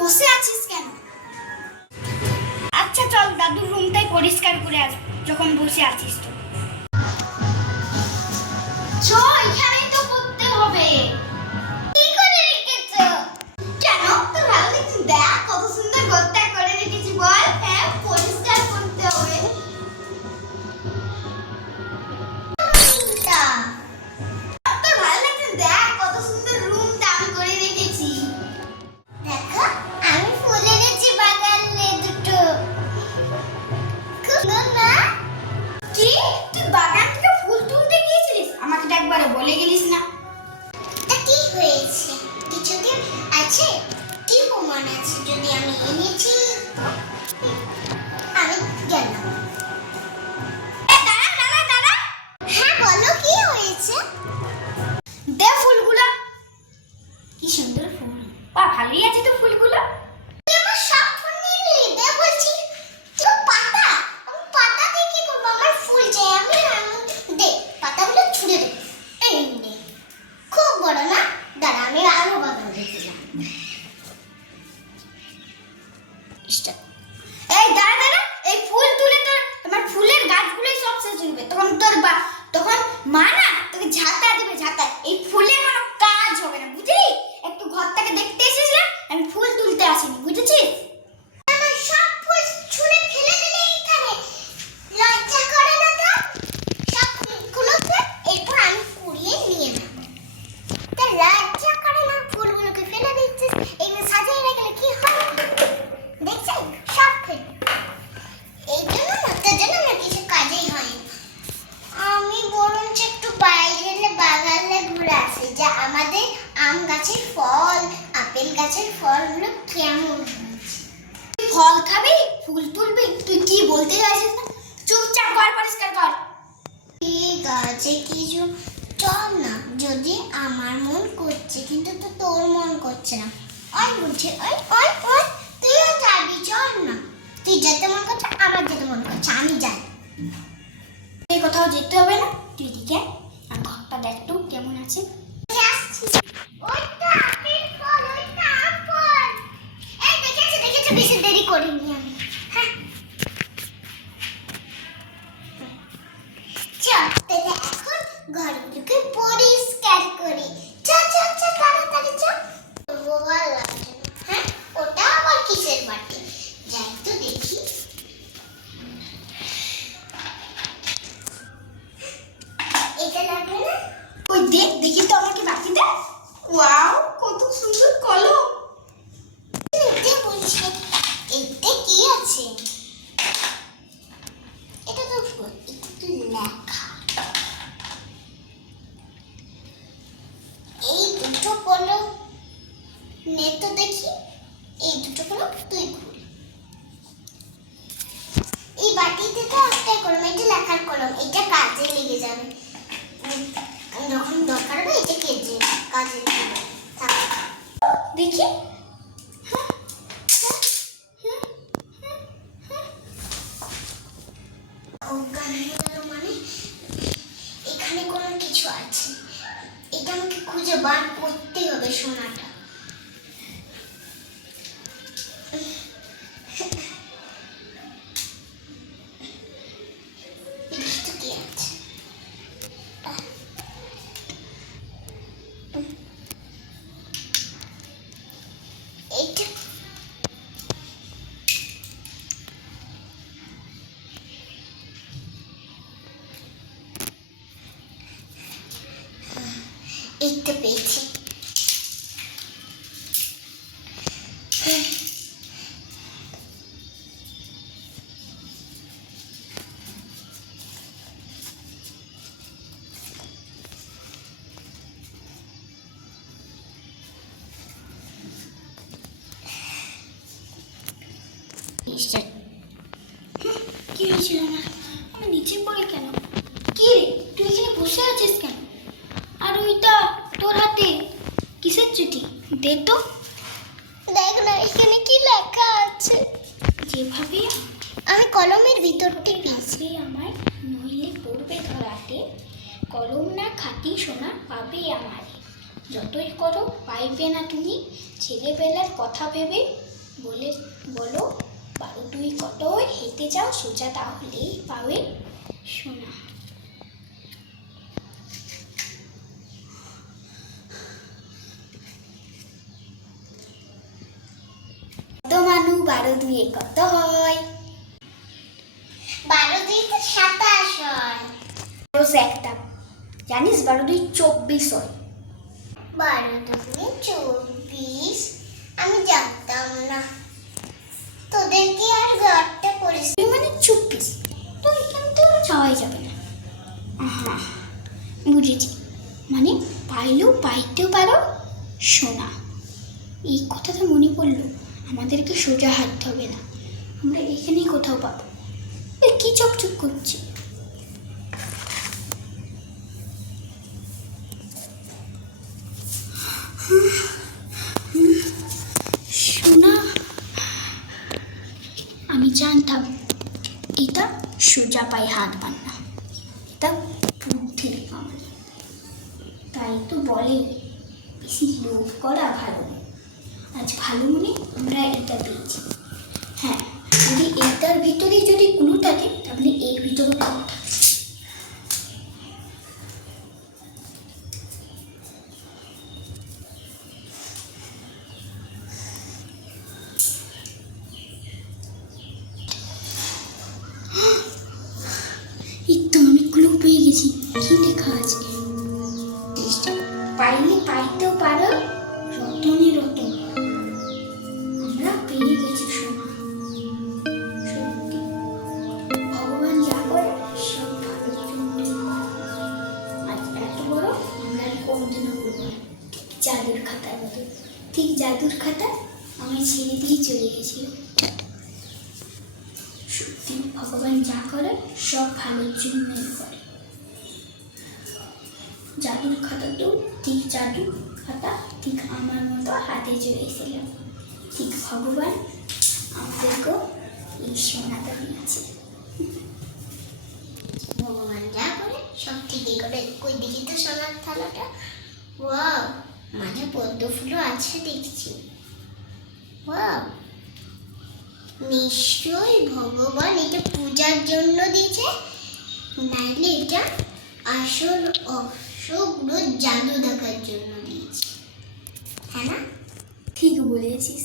বসে আছিস কেন? আচ্ছা চল দাদুর রুমটাই পরিষ্কার করে আস যখন বসে আছিস তো। চল এখানেই তো করতে হবে। কি করে রেখেছো? কেন তোর ভালো লাগছে? দেখ কত সুন্দর ঘরটা করে রেখেছি বল। হ্যাঁ পরিষ্কার করতে হবে। তোর ভালো লাগছে? দেখ কত সুন্দর রুমটা আমি করে রেখেছি। দেখো আমি ফুল এনেছি বাগানে দুটো। না কি তুই বাগান থেকে ফুল তুলতে গিয়েছিলিস? আমাকে তো একবারে বলে গেলিস না। তা কি হয়েছে? কিছু কি আছে? কি প্রমাণ আছে যদি আমি এনেছি? আমি গেলাম। দাঁড়া। হ্যাঁ বলো কি হয়েছে? দে ফুলগুলো। কি সুন্দর ফুল। ভালোই আছে তো ফুলগুলো। তুই আমার সব ফুল নিলি। দে বলছি। তো পাতা আমি পাতা দিয়ে কি করব? আমার ফুল চাই। আমি দে পাতাগুলো ছুঁড়ে দে। এই নে খুব বড় না? দাঁড়া আমি আরো বাগান দেখলাম। এই দাঁড়া এই ফুল তুলে তোর তোমার ফুলের গাছগুলোই সব শেষ হয়ে তখন তোর তখন মা না তোকে ঝাঁটা দিবে ঝাঁটা। এই ফুলে কোনো কাজ হবে না বুঝলি? একটু ঘরটাকে দেখতে এসেছিলাম, আমি ফুল তুলতে আসিনি বুঝেছিস? আমার সব ফুল ছুঁড়ে ফেলে দিলে এখানে লজ্জা করে না তো? সব ফুলগুলো এরপর আমি কুড়িয়ে নিয়ে নেব। তা লজ্জা করে না? ফুলগুলোকে ফেলে দিচ্ছিস, এগুলো সাজিয়ে রাখলে কি হয়? দেখছেন সব ফেলে। এই জন্য না তোর জন্য আমার কিছু কাজেই হয় না। আমি বরঞ্চ একটু বাইরে বাগানে ঘুরে আসি, যা আমাদের আম গাছের ফল আপেল গাছের ফলগুলো কেমন হয়েছে। ফল খাবি ফুল তুলবি? তুই কি বলতে চাইছিস না? চুপচাপ ঘর পরিষ্কার কর। ঠিক আছে কিছু চল না, যদি আমার মন করছে কিন্তু তো তোর মন করছে না। ওই বলছে ওই তুইও যাবি চল না। তুই যেতে মন করছে আমার যেতে মন করছে আমি যাই। এই কোথাও যেতে হবে না, তুই এদিকে আর ঘরটা দেখ তো কেমন আছে। ওইটা আপেল ফল ওইটা আম ফল। এই দেখেছো বেশি দেরি করিনি আমি। হ্যাঁ চল তাহলে এখন ঘরগুলোকে পরিষ্কার করি। চল তাড়াতাড়ি চল। বোবা লাগছে না। হ্যাঁ ওটা আবার কিসের বাটি? যাই তো দেখি। এটা লাগবে না? ওই দেখি তো আমাকে বাটি দে। ওয়াও কত সুন্দর কলম। এটা বলছি এতে কি আছে? এটা তো লেখা। এই দুটো কলম নে তো দেখি। এই দুটো কলম তুই ঘুর। এই বাটিতে তো একটাই কলম, এটা লেখার কলম, এটা কাজে লেগে যাবে। যখন দরকার হবে এটা কাজে লেগে যাবে। দেখি অজ্ঞান হয়ে গেল মানে এখানে কোনো কিছু আছে। এটা আমাকে খুঁজে বার করতে হবে সোনাটা। কি আছে? এইটা এইটা পেয়েছি। কি হয়েছিল না? আমি নিচে পড়ে কেন? কি রে তুই এখানে বসে আছিস কেন? আর ওইটা তোর হাতে কিসের চিঠি? দে তো। দেখ না এখানে কি লেখা আছে। যেভাবে আমি কলমের ভিতরটি পেয়েছি আমার নইলে পড়বে ধরাতে, কলম না খাটি সোনা পাবে আমারে, যতই করো পাইবে না তুমি ছেলেবেলার কথা ভেবে বলে বলো 12 2 কত হেঁটে যাও সোজা তাহলেই পাবে সোনা। কত মানু 12 2 কত হয়? 12 2 তো 27 হয়। একটা জানিস 12 2 24 হয়। 12 2 24 আমি জানতাম না। তোদের কি আর ঘরটা করিস? মানে 24 তো এখানে তো যাওয়াই যাবে না। বুঝেছি, মানে পাইলেও পাইতেও পারো সোনা। এই কথাটা মনে পড়লো, আমাদেরকে সোজা হাঁটতে হবে না, আমরা এখানেই কোথাও পাবো। কি চকচক করছে? সোনা, আমি জানতাম এটা সোজা পায়ে হাত বান্না, এটা বুদ্ধির কামাল। তাই তো বলে বেশি লোভ করা ভালো নয়। আজ ভালো মনে আমরা এটা পেয়েছি। হ্যাঁ, যদি এটার ভিতরে যদি কোনো থাকে তাহলে এর ভিতরেও কোনো থাকে। এই তো আমি ক্লু পেয়ে গেছি। কি লেখা আছে? পাইলে পাইতেও পারো রতনে রতন। আমরা পেয়ে গেছি সোনা। সত্যি ভগবান যা করে সব ভালোর জন্যই করে। আজ এত বড় আমরা কোনদিনও করবো না। জাদুর খাতার মতো, ঠিক জাদুর খাতা আমায় ছেড়ে দিয়ে চলে গেছিল। সত্যি ভগবান যা করে সব ভালোর জন্যই করে। জাদুর খাতা তো ঠিক জাদুর খাতা ঠিক আমার মতো হাতে চলে এসেছিলাম। ঠিক ভগবান আমাদেরকেও এই সোনাটা দিয়েছে। ভগবান যা করে সব ঠিকই করে। কই দেখি তো সোনার থালাটা। ওয়াও, মানে পদ্ম ফুলও আছে দেখছি। ওয়াও, নিশ্চয়ই ভগবান এটা পূজার জন্য দিয়েছে, নাইলে এটা আসল অশুভ জাদু দেখার জন্য দিয়েছে, হ্যাঁ না? ঠিক বলেছিস।